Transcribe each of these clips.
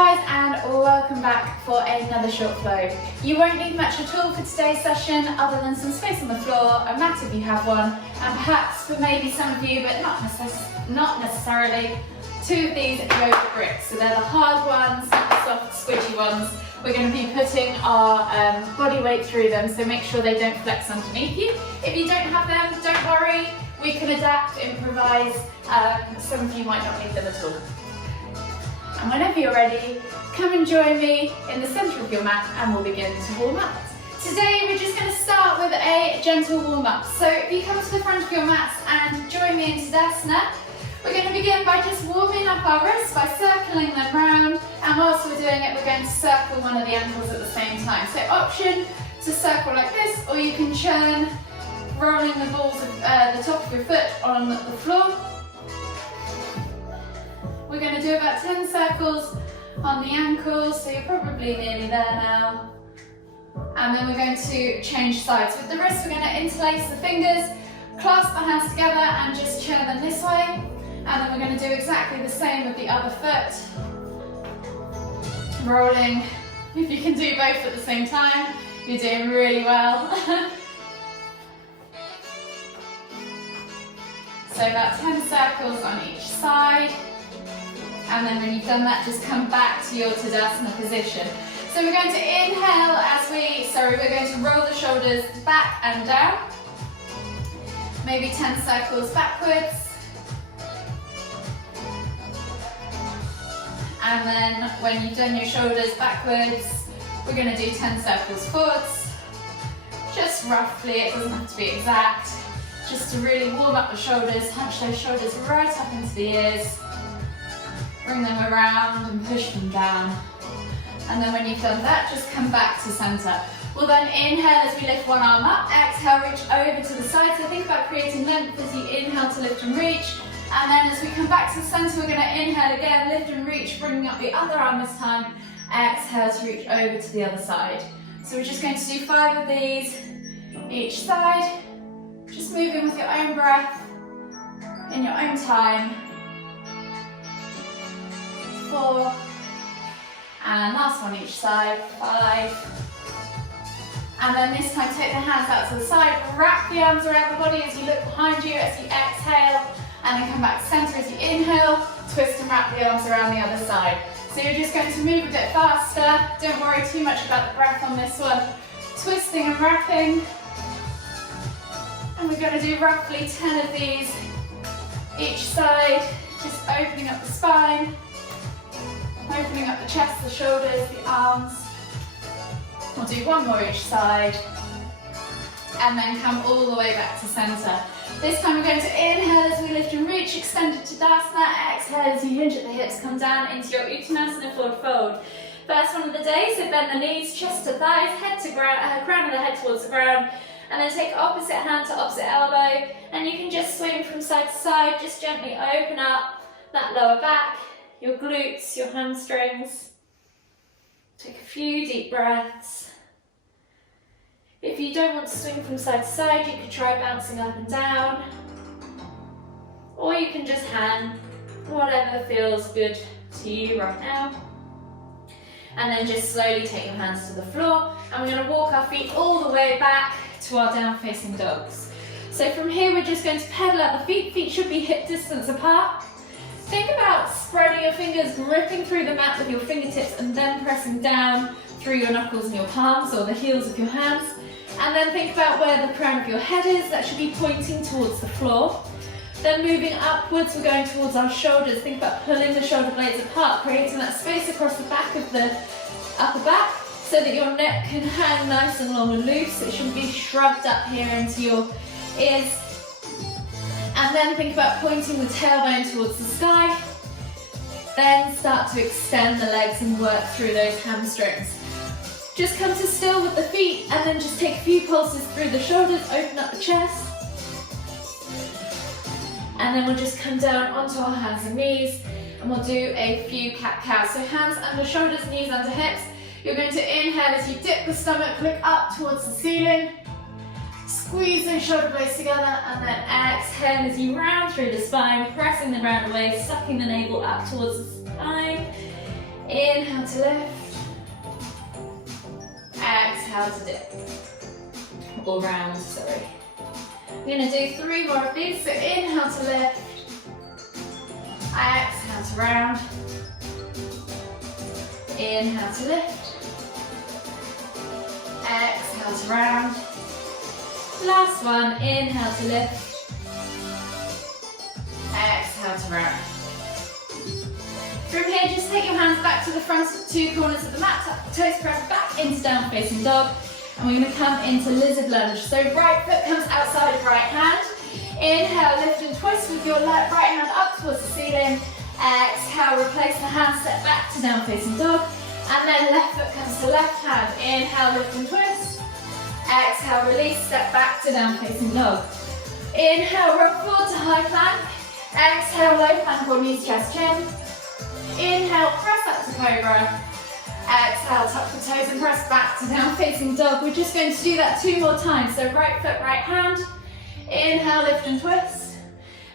guys, and welcome back for another short flow. You won't need much at all for today's session other than some space on the floor, a mat if you have one, and perhaps for maybe some of you, but not necessarily, two of these yoga bricks. So they're the hard ones, not the soft squidgy ones. We're going to be putting our body weight through them, so make sure they don't flex underneath you. If you don't have them, don't worry, we can adapt, improvise. Some of you might not need them at all. And whenever you're ready, come and join me in the centre of your mat and we'll begin to warm up. Today we're just going to start with a gentle warm up. So if you come to the front of your mats and join me in Tadasana, we're going to begin by just warming up our wrists by circling them round, and whilst we're doing it we're going to circle one of the ankles at the same time. So option to circle like this, or you can churn, rolling the balls of the top of your foot on the floor. We're going to do about 10 circles on the ankles, so you're probably nearly there now. And then we're going to change sides. With the wrists, we're going to interlace the fingers, clasp the hands together and just churn them this way. And then we're going to do exactly the same with the other foot. Rolling. If you can do both at the same time, you're doing really well. So about 10 circles on each side. And then when you've done that, just come back to your Tadasana position. So we're going to inhale we're going to roll the shoulders back and down. Maybe 10 circles backwards. And then when you've done your shoulders backwards, we're going to do 10 circles forwards. Just roughly, it doesn't have to be exact. Just to really warm up the shoulders, hunch those shoulders right up into the ears. Bring them around and push them down. And then when you've done that, just come back to centre. We'll then inhale as we lift one arm up, exhale, reach over to the side. So think about creating length as you inhale to lift and reach. And then as we come back to the centre, we're going to inhale again, lift and reach, bringing up the other arm this time. Exhale to reach over to the other side. So we're just going to do 5 of these each side. Just moving with your own breath, in your own time. 4, and last one each side, 5. And then this time take the hands out to the side, wrap the arms around the body as you look behind you as you exhale, and then come back to centre as you inhale, twist and wrap the arms around the other side. So you're just going to move a bit faster, don't worry too much about the breath on this one, twisting and wrapping. And we're going to do roughly 10 of these each side, just opening up the spine. Opening up the chest, the shoulders, the arms. We'll do 1 more each side. And then come all the way back to centre. This time we're going to inhale as we lift and reach, extended Tadasana. Exhale as you hinge at the hips, come down into your Uttanasana forward fold. First one of the day, so bend the knees, chest to thighs, head to ground, crown of the head towards the ground. And then take opposite hand to opposite elbow. And you can just swing from side to side, just gently open up that lower back, your glutes, your hamstrings. Take a few deep breaths. If you don't want to swing from side to side, you could try bouncing up and down. Or you can just hang, whatever feels good to you right now. And then just slowly take your hands to the floor. And we're going to walk our feet all the way back to our down facing dogs. So from here, we're just going to pedal out the feet. Feet should be hip distance apart. Think about spreading your fingers, gripping through the mat with your fingertips and then pressing down through your knuckles and your palms or the heels of your hands. And then think about where the crown of your head is. That should be pointing towards the floor. Then moving upwards, we're going towards our shoulders. Think about pulling the shoulder blades apart, creating that space across the back of the upper back so that your neck can hang nice and long and loose. It shouldn't be shrugged up here into your ears. And then think about pointing the tailbone towards the sky. Then start to extend the legs and work through those hamstrings. Just come to still with the feet and then just take a few pulses through the shoulders, open up the chest. And then we'll just come down onto our hands and knees and we'll do a few cat-cows. So hands under shoulders, knees under hips. You're going to inhale as you dip the stomach, look up towards the ceiling. Squeeze those shoulder blades together and then exhale as you round through the spine, pressing the ground away, sucking the navel up towards the spine. Inhale to lift. Exhale to dip. Or round, sorry. We're going to do 3 more of these. So inhale to lift. Exhale to round. Inhale to lift. Exhale to round. Last one, inhale to lift. Exhale to round. From here, just take your hands back to the front 2 corners of the mat, toes press back into down facing dog, and we're going to come into lizard lunge. So right foot comes outside of right hand. Inhale, lift and twist with your right hand up towards the ceiling. Exhale, replace the hand, step back to down facing dog, and then left foot comes to left hand. Inhale, lift and twist. Exhale, release, step back to down facing dog. Inhale, roll forward to high plank. Exhale, low plank or knees, chest, chin. Inhale, press up to cobra. Exhale, tuck the toes and press back to down facing dog. We're just going to do that 2 more times. So right foot, right hand. Inhale, lift and twist.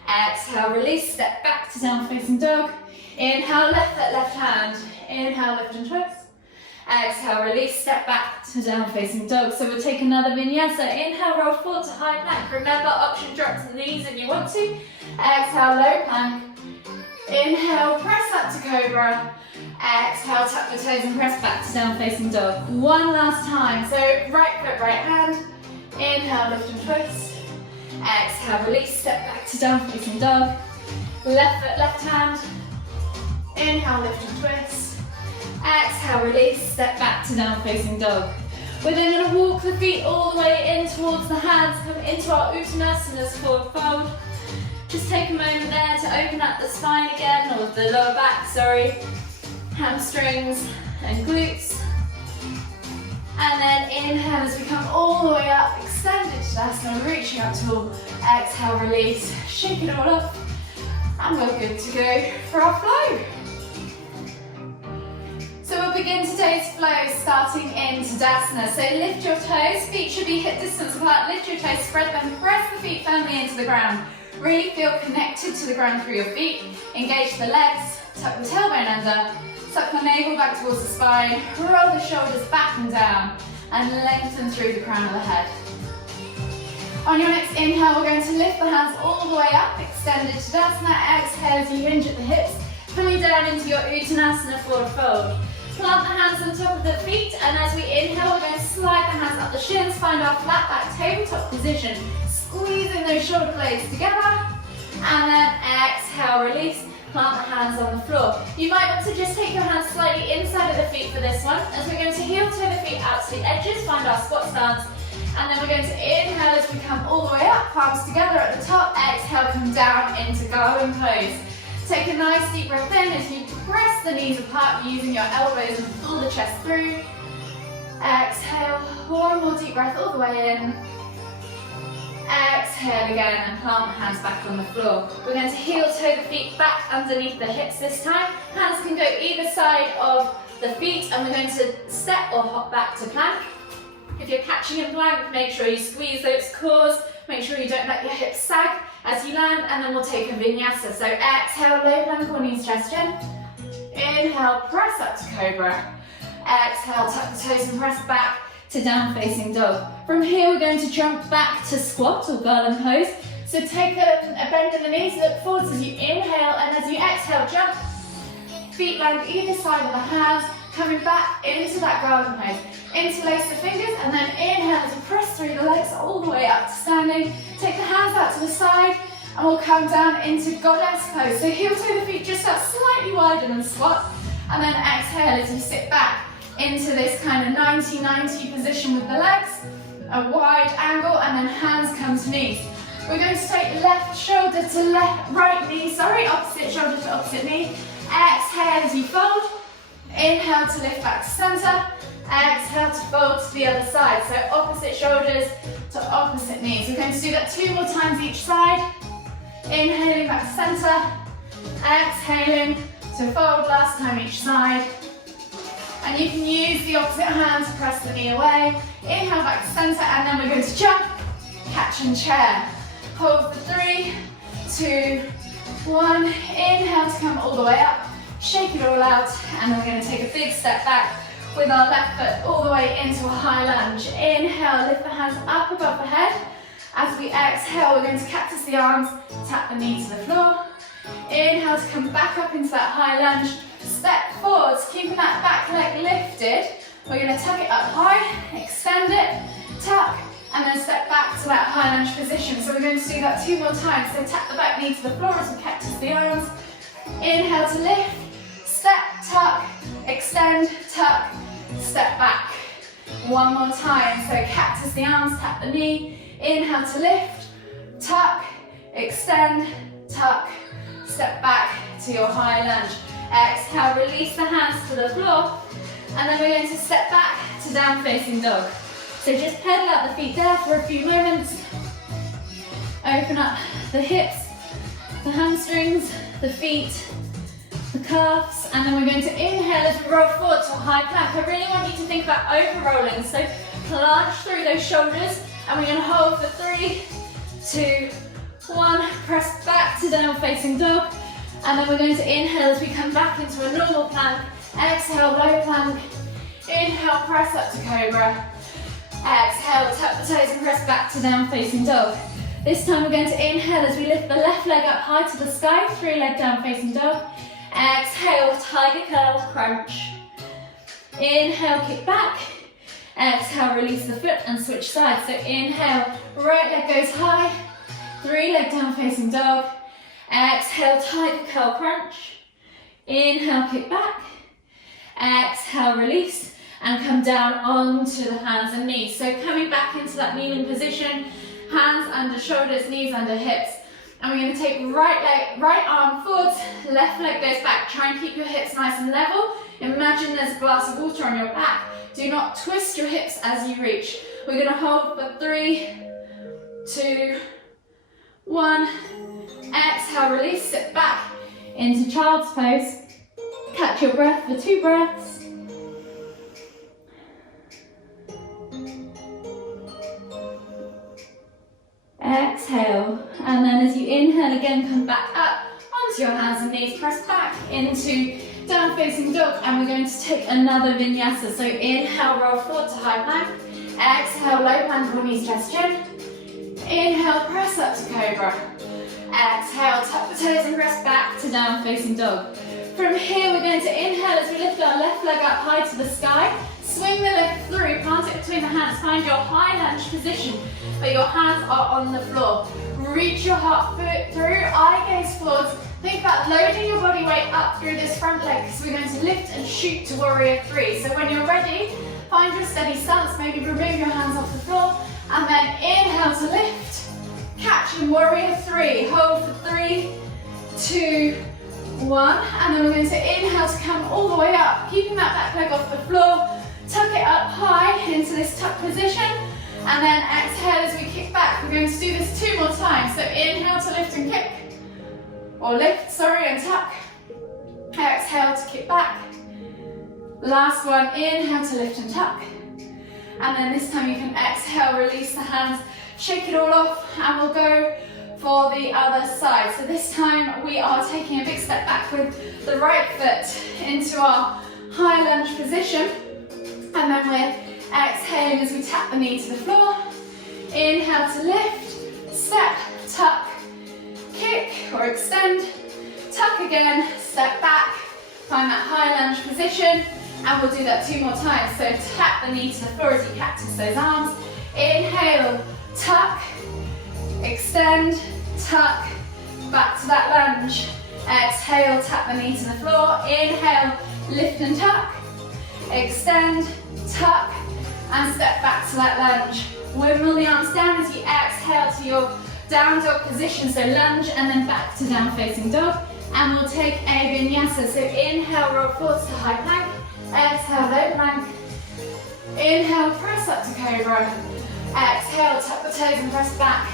Exhale, release, step back to down facing dog. Inhale, left foot, left hand. Inhale, lift and twist. Exhale, release, step back to down facing dog. So we'll take another vinyasa. Inhale, roll forward to high plank. Remember, option drop to the knees if you want to. Exhale, low plank. Inhale, press up to cobra. Exhale, tuck the toes and press back to down facing dog. 1 last time. So right foot, right hand. Inhale, lift and twist. Exhale, release, step back to down facing dog. Left foot, left hand. Inhale, lift and twist. Exhale, release, step back to down facing dog. We're then going to walk the feet all the way in towards the hands, come into our Uttanasanas forward fold. Just take a moment there to open up the spine again, or the lower back, sorry. Hamstrings and glutes. And then inhale as we come all the way up, extended Tadasana, reaching up tall. Exhale, release, shake it all off. And we're good to go for our flow. So we'll begin today's flow starting in Tadasana. So lift your toes, feet should be hip distance apart. Lift your toes, spread them, press the feet firmly into the ground. Really feel connected to the ground through your feet. Engage the legs, tuck the tailbone under, tuck the navel back towards the spine, roll the shoulders back and down, and lengthen through the crown of the head. On your next inhale, we're going to lift the hands all the way up, extended Tadasana. Exhale as you hinge at the hips, coming down into your Uttanasana forward fold. Plant the hands on top of the feet, and as we inhale, we're going to slide the hands up the shins, find our flat back tabletop position, squeezing those shoulder blades together, and then exhale, release, plant the hands on the floor. You might want to just take your hands slightly inside of the feet for this one, as we're going to heel toe the feet out to the edges, find our squat stance, and then we're going to inhale as we come all the way up, palms together at the top, exhale, come down into Garland pose. Take a nice deep breath in as you press the knees apart using your elbows and pull the chest through. Exhale, 1 more deep breath all the way in. Exhale again and plant the hands back on the floor. We're going to heel toe the feet back underneath the hips this time. Hands can go either side of the feet, and we're going to step or hop back to plank. If you're catching in plank, make sure you squeeze those cores. Make sure you don't let your hips sag as you land, and then we'll take a vinyasa. So exhale, low plank or knees, chest, chin. Inhale, press up to cobra. Exhale, tuck the toes and press back to down facing dog. From here, we're going to jump back to squat or garland pose. So take a bend in the knees, look forwards as you inhale, and as you exhale, jump. Feet land either side of the hands, coming back into that garland pose. Interlace the fingers, and then inhale as you press through the legs all the way up to standing. Take the hands out to the side, and we'll come down into goddess pose. So heel toe the feet just out slightly wider than squat, and then exhale as you sit back into this kind of 90-90 position with the legs, a wide angle, and then hands come to knees. We're going to take left shoulder to right knee, opposite shoulder to opposite knee. Exhale as you fold. Inhale to lift back to center. Exhale to fold to the other side. So opposite shoulders to opposite knees. We're going to do that 2 more times each side. Inhaling back to center. Exhaling to fold, last time each side. And you can use the opposite hand to press the knee away. Inhale back to center, and then we're going to jump, catch and chair. Hold for 3, 2, 1. Inhale to come all the way up. shake it all out, and then we're going to take a big step back with our left foot all the way into a high lunge. Inhale, lift the hands up above the head. As we exhale, we're going to cactus the arms, tap the knee to the floor. Inhale to come back up into that high lunge. Step forwards, keeping that back leg lifted. We're going to tuck it up high, extend it, tuck, and then step back to that high lunge position. So we're going to do that 2 more times. So tap the back knee to the floor as we cactus the arms. Inhale to lift, step, tuck, extend, tuck, step back. 1 more time. So cactus the arms, tap the knee. Inhale to lift, tuck, extend, tuck, step back to your high lunge. Exhale, release the hands to the floor, and then we're going to step back to down facing dog. So just pedal out the feet there for a few moments. Open up the hips, the hamstrings, the feet, the calves, and then we're going to inhale as we roll forward to a high plank. I really want you to think about over-rolling, so plunge through those shoulders, and we're going to hold for 3, 2, 1, press back to down facing dog, and then we're going to inhale as we come back into a normal plank, exhale, low plank, inhale, press up to cobra, exhale, tuck the toes and press back to down facing dog. This time we're going to inhale as we lift the left leg up high to the sky, 3 leg down facing dog, exhale, tiger curl, crunch, inhale, kick back, exhale, release the foot and switch sides. So inhale, right leg goes high, 3 leg down facing dog. Exhale, tiger curl crunch. Inhale, kick back. Exhale, release and come down onto the hands and knees. So coming back into that kneeling position, hands under shoulders, knees under hips. And we're going to take right arm forwards, left leg goes back. Try and keep your hips nice and level. Imagine there's a glass of water on your back. Do not twist your hips as you reach. We're going to hold for 3, 2, 1. Exhale, release, sit back into child's pose. Catch your breath for 2 breaths. Exhale, and then as you inhale again, come back up onto your hands and knees, press back into down facing dog, and we're going to take another vinyasa. So inhale, roll forward to high plank. Exhale, low plank or knees, chest, chin. Inhale, press up to cobra. Exhale, tuck the toes and press back to down facing dog. From here, we're going to inhale as we lift our left leg up high to the sky. Swing the leg through, plant it between the hands, find your high lunge position, but your hands are on the floor. Reach your heart foot through, eye gaze forwards. Think about loading your body weight up through this front leg, because we're going to lift and shoot to warrior 3. So when you're ready, find your steady stance, maybe remove your hands off the floor, and then inhale to lift. Catch in warrior 3, hold for 3, 2, 1, and then we're going to inhale to come all the way up, keeping that back leg off the floor, tuck it up high into this tuck position, and then exhale as we kick back. We're going to do this 2 more times, so inhale to lift and kick, or lift, sorry, and tuck, exhale to kick back, last one, inhale to lift and tuck, and then this time you can exhale, release the hands, shake it all off, and we'll go for the other side. So this time we are taking a big step back with the right foot into our high lunge position, and then we're exhaling as we tap the knee to the floor. Inhale to lift, step, tuck, kick or extend, tuck again, step back, find that high lunge position, and we'll do that 2 more times. So tap the knee to the floor as you cactus those arms. Inhale, tuck, extend, tuck, back to that lunge. Exhale, tap the knee to the floor. Inhale, lift and tuck, extend, tuck, and step back to that lunge. Windmill the arms down as you exhale to your down dog position. So lunge and then back to down facing dog. And we'll take a vinyasa. So inhale, roll forwards to high plank. Exhale, low plank. Inhale, press up to cobra. Exhale, tuck the toes and press back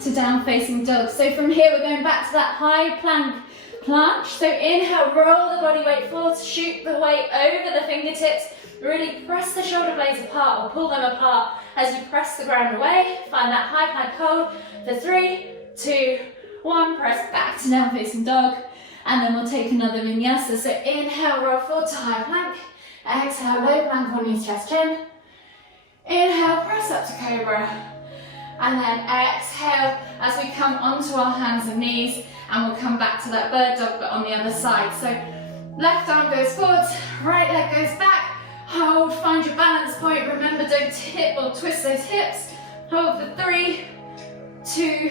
to down facing dog. So from here we're going back to that high plank planche. So inhale, roll the body weight forwards, shoot the weight over the fingertips. Really press the shoulder blades apart or pull them apart as you press the ground away. Find that high plank hold for 3, 2, 1. Press back to down facing dog. And then we'll take another vinyasa. So inhale, roll forward to high plank. Exhale, low plank on knees, chest, chin. Inhale, press up to cobra. And then exhale as we come onto our hands and knees, and we'll come back to that bird dog but on the other side. So left arm goes forwards, right leg goes back. Hold, find your balance point. Remember, don't tip or twist those hips. Hold for 3, 2,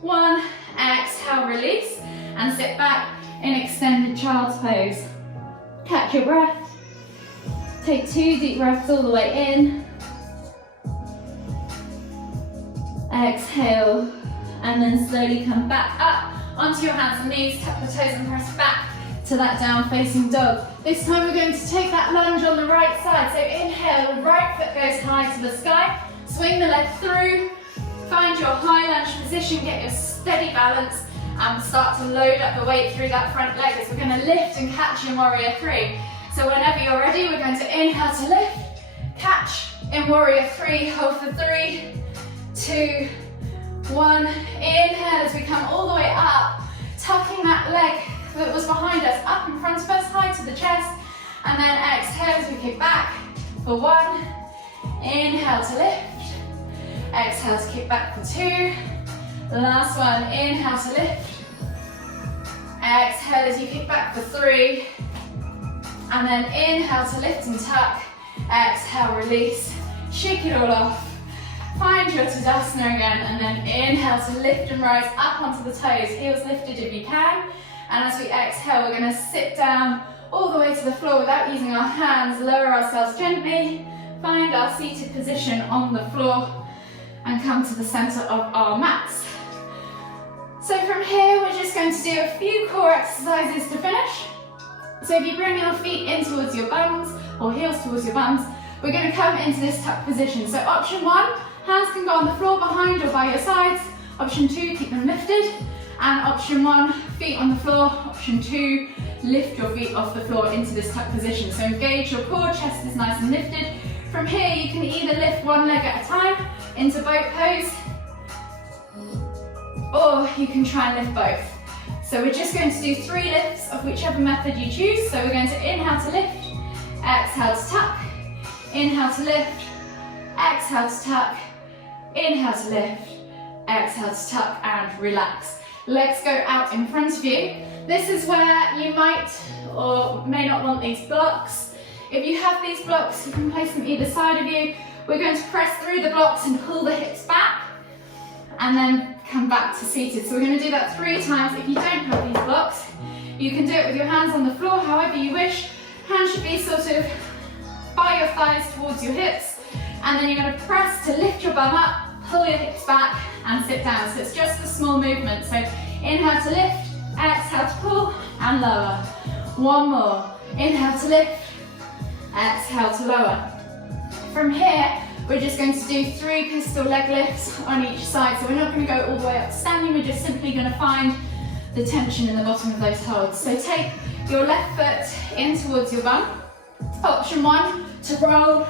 1. Exhale, release, and sit back in extended child's pose. Catch your breath. Take 2 deep breaths all the way in. Exhale, and then slowly come back up onto your hands and knees, tap the toes and press back to that down facing dog. This time we're going to take that lunge on the right side. So inhale, right foot goes high to the sky, swing the leg through, find your high lunge position, get your steady balance, and start to load up the weight through that front leg as we're going to lift and catch in Warrior 3. So whenever you're ready, we're going to inhale to lift, catch in Warrior 3, hold for 3, 2, 1. Inhale as we come all the way up, tucking that leg that was behind us up in front of us, high to the chest, and then exhale as we kick back for 1. Inhale to lift, exhale to kick back for 2. Last one, inhale to lift, exhale as you kick back for 3, and then inhale to lift and tuck, exhale, release, shake it all off. Find your Tadasana again, and then inhale to lift and rise up onto the toes, heels lifted if you can. And as we exhale, we're going to sit down all the way to the floor without using our hands, lower ourselves gently, find our seated position on the floor, and come to the center of our mats. So from here, we're just going to do a few core exercises to finish. So if you bring your feet in towards your bums, or heels towards your bums, we're going to come into this tuck position. So option 1, hands can go on the floor behind or by your sides. Option 2, keep them lifted. And option 1, feet on the floor. Option 2, lift your feet off the floor into this tuck position. So engage your core, chest is nice and lifted. From here, you can either lift one leg at a time into boat pose, or you can try and lift both. So we're just going to do 3 lifts of whichever method you choose. So we're going to inhale to lift, exhale to tuck, inhale to lift, exhale to tuck, inhale to lift, exhale to tuck, and relax. Legs go out in front of you. This is where you might or may not want these blocks. If you have these blocks, you can place them either side of you. We're going to press through the blocks and pull the hips back, and then come back to seated. So we're going to do that 3 times. If you don't have these blocks, you can do it with your hands on the floor, however you wish. Hands should be sort of by your thighs towards your hips, and then you're going to press to lift your bum up, pull your hips back, and sit down. So it's just a small movement. So inhale to lift, exhale to pull, and lower. 1 more. Inhale to lift, exhale to lower. From here, we're just going to do 3 pistol leg lifts on each side. So we're not going to go all the way up standing, we're just simply going to find the tension in the bottom of those holds. So take your left foot in towards your bum. Option 1, to roll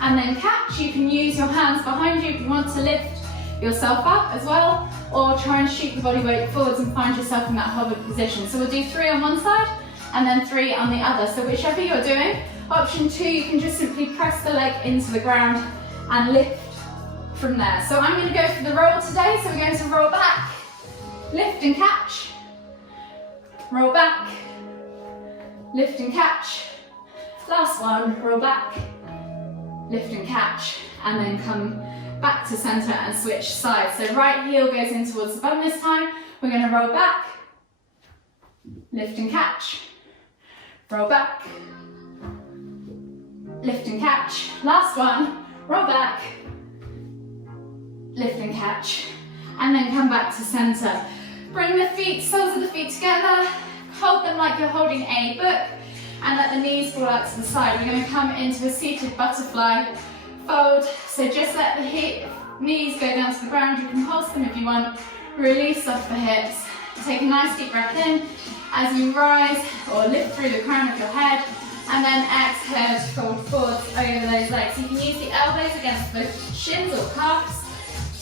and then catch. You can use your hands behind you if you want to lift yourself up as well, or try and shoot the body weight forwards and find yourself in that hovered position. So we'll do 3 on one side and then 3 on the other. So whichever you're doing. Option 2, you can just simply press the leg into the ground and lift from there. So I'm going to go for the roll today. So we're going to roll back, lift and catch, roll back, lift and catch. Last one, roll back, lift and catch, and then come back to center and switch sides. So right heel goes in towards the bum this time. We're going to roll back, lift and catch, roll back, lift and catch. Last one, roll back, lift and catch, and then come back to center. Bring the feet, soles of the feet together, hold them like you're holding a book, and let the knees fall out to the side. We're going to come into a seated butterfly fold. So just let the knees go down to the ground. You can pulse them if you want. Release off the hips. Take a nice deep breath in as you rise or lift through the crown of your head, and then exhale to fold forwards over those legs. You can use the elbows against the shins or calves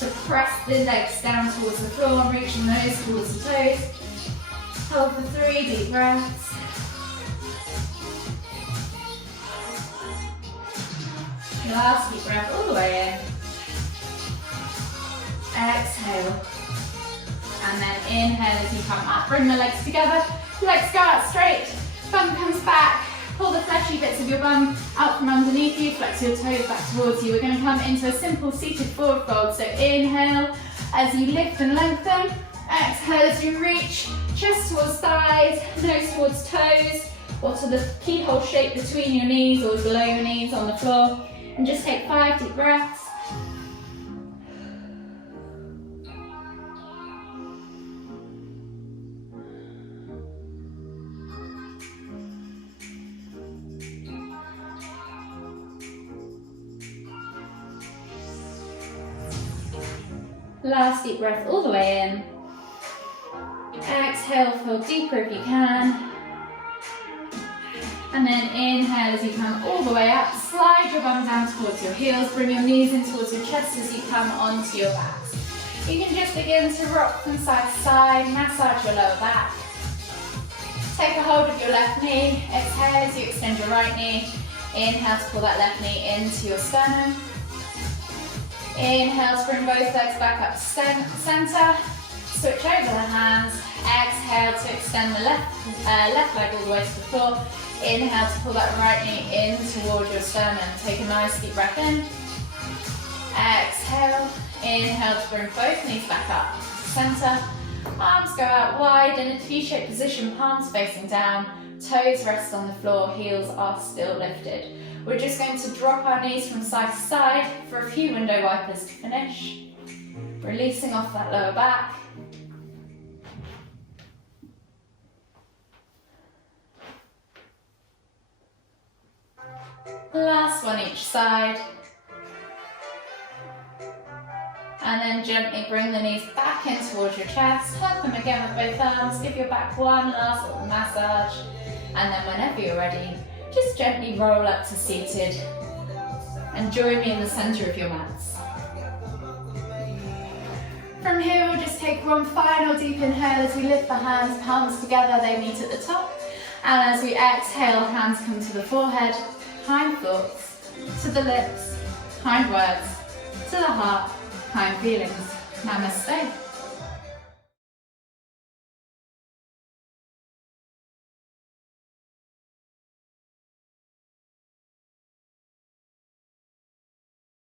to press the legs down towards the floor, reaching those towards the toes. Hold for 3 deep breaths. Last deep breath all the way in. Exhale. And then inhale as you come up. Bring the legs together. Legs go out straight. Bum comes back. Pull the fleshy bits of your bum out from underneath you. Flex your toes back towards you. We're going to come into a simple seated forward fold. So inhale as you lift and lengthen. Exhale as you reach. Chest towards thighs. Nose towards toes. Or to the keyhole shape between your knees or below your knees on the floor. And just take 5 deep breaths. Last deep breath all the way in. Exhale, fill deeper if you can. And then inhale as you come all the way up. Slide your bum down towards your heels. Bring your knees in towards your chest as you come onto your backs. You can just begin to rock from side to side. Massage your lower back. Take a hold of your left knee. Exhale as you extend your right knee. Inhale to pull that left knee into your sternum. Inhale to bring both legs back up to center. Switch over the hands. Exhale to extend the left leg all the way to the floor. Inhale to pull that right knee in towards your sternum. Take a nice deep breath in. Exhale. Inhale to bring both knees back up to center. Arms go out wide in a T-shaped position, palms facing down. Toes rest on the floor, heels are still lifted. We're just going to drop our knees from side to side for a few window wipers to finish. Releasing off that lower back. Last one each side. And then gently bring the knees back in towards your chest. Hug them again with both arms. Give your back one last little massage. And then whenever you're ready, just gently roll up to seated. And join me in the center of your mats. From here, we'll just take one final deep inhale as we lift the hands, palms together, they meet at the top. And as we exhale, hands come to the forehead, kind thoughts, to the lips, kind words, to the heart, kind feelings. Namaste.